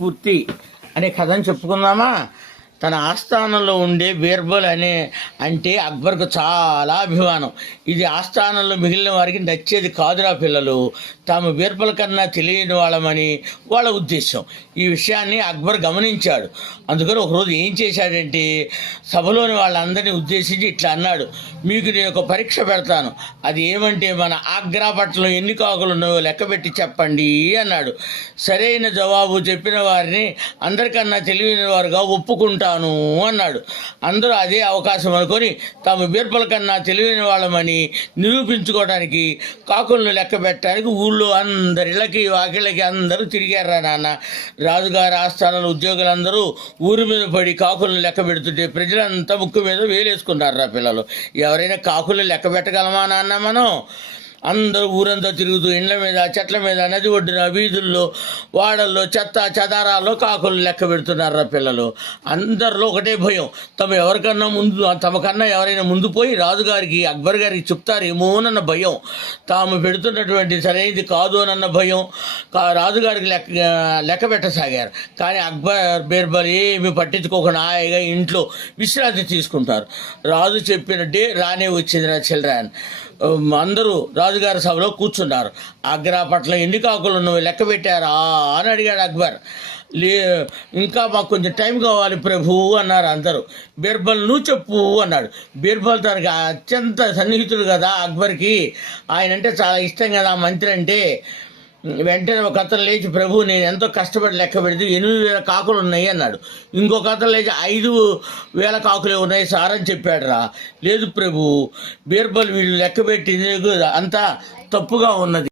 పూర్తి అనే కథను చెప్పుకుందామా. తన ఆస్థానంలో ఉండే బీర్బల్ అంటే అక్బర్కు చాలా అభిమానం. ఇది ఆస్థానంలో మిగిలిన వారికి నచ్చేది కాదురా పిల్లలు. తాము బీర్బల్ కన్నా తెలియని వాళ్ళమని వాళ్ళ ఉద్దేశం. ఈ విషయాన్ని అక్బర్ గమనించాడు. అందుకని ఒకరోజు ఏం చేశాడంటే, సభలోని వాళ్ళందరినీ ఉద్దేశించి ఇట్లా అన్నాడు, మీకు నేను ఒక పరీక్ష పెడతాను. అది ఏమంటే, మన ఆగ్రా పట్టణంలో ఎన్ని కాకులు ఉన్నాయో లెక్కబెట్టి చెప్పండి అన్నాడు. సరైన జవాబు చెప్పిన వారిని అందరికన్నా తెలియని వారుగా ఒప్పుకుంటాను అన్నాడు. అందరూ అదే అవకాశం అనుకొని తాము బీర్బల్ కన్నా తెలియని వాళ్ళమని నిరూపించుకోవడానికి కాకులను లెక్క పెట్టడానికి ఊళ్ళో అందరి ఇళ్ళకి వాకిళ్ళకి అందరూ తిరిగారా నాన్న. రాజుగారి ఆస్థానంలో ఉద్యోగులందరూ ఊరి మీద పడి కాకులను లెక్క పెడుతుంటే ప్రజలంతా ముక్కు మీద వేలేసుకున్నారా పిల్లలు. ఎవరైనా కాకులను లెక్క పెట్టగలమా నాన్న మనం? అందరూ ఊరంతా తిరుగుతూ ఇండ్ల మీద, చెట్ల మీద, నది ఒడ్డున, వీధుల్లో, వాడల్లో, చెత్త చెదారాల్లో కాకులు లెక్క పెడుతున్నారా పిల్లలు. అందరిలో ఒకటే భయం, తమకన్నా ఎవరైనా ముందు పోయి రాజుగారికి, అక్బర్ గారికి చెప్తారేమోనన్న భయం, తాము పెడుతున్నటువంటి సరైనది కాదు అన్న భయం. రాజుగారికి లెక్క పెట్టసాగారు. కానీ అక్బర్, బీర్బల్ ఏమి పట్టించుకోకుండా హాయిగా ఇంట్లో విశ్రాంతి తీసుకుంటారు. రాజు చెప్పినట్టే రానే వచ్చింది నా చిల్డ్రన్. అందరూ రాజుగారి సభలో కూర్చున్నారు. ఆగ్రా పట్ల ఎన్ని కాకులు నువ్వు లెక్క పెట్టారా అని అడిగాడు అక్బర్. ఇంకా మాకు కొంచెం టైం కావాలి ప్రభు అన్నారు అందరూ. బీర్బల్ నువ్వు చెప్పు అన్నాడు. బీర్బల్ తనకి అత్యంత సన్నిహితుడు కదా అక్బర్కి, ఆయన అంటే చాలా ఇష్టం కదా మంత్రి అంటే. వెంటనే ఒక అతను లేచి, ప్రభు నేను ఎంతో కష్టపడి లెక్క పెడితే 8,000 కాకులు ఉన్నాయి అన్నాడు. ఇంకొక అతను లేచి 5,000 కాకులే ఉన్నాయి సార్ అని చెప్పాడు రా. లేదు ప్రభు, బీర్బల్ వీళ్ళు లెక్క పెట్టి అంతా తప్పుగా ఉన్నది.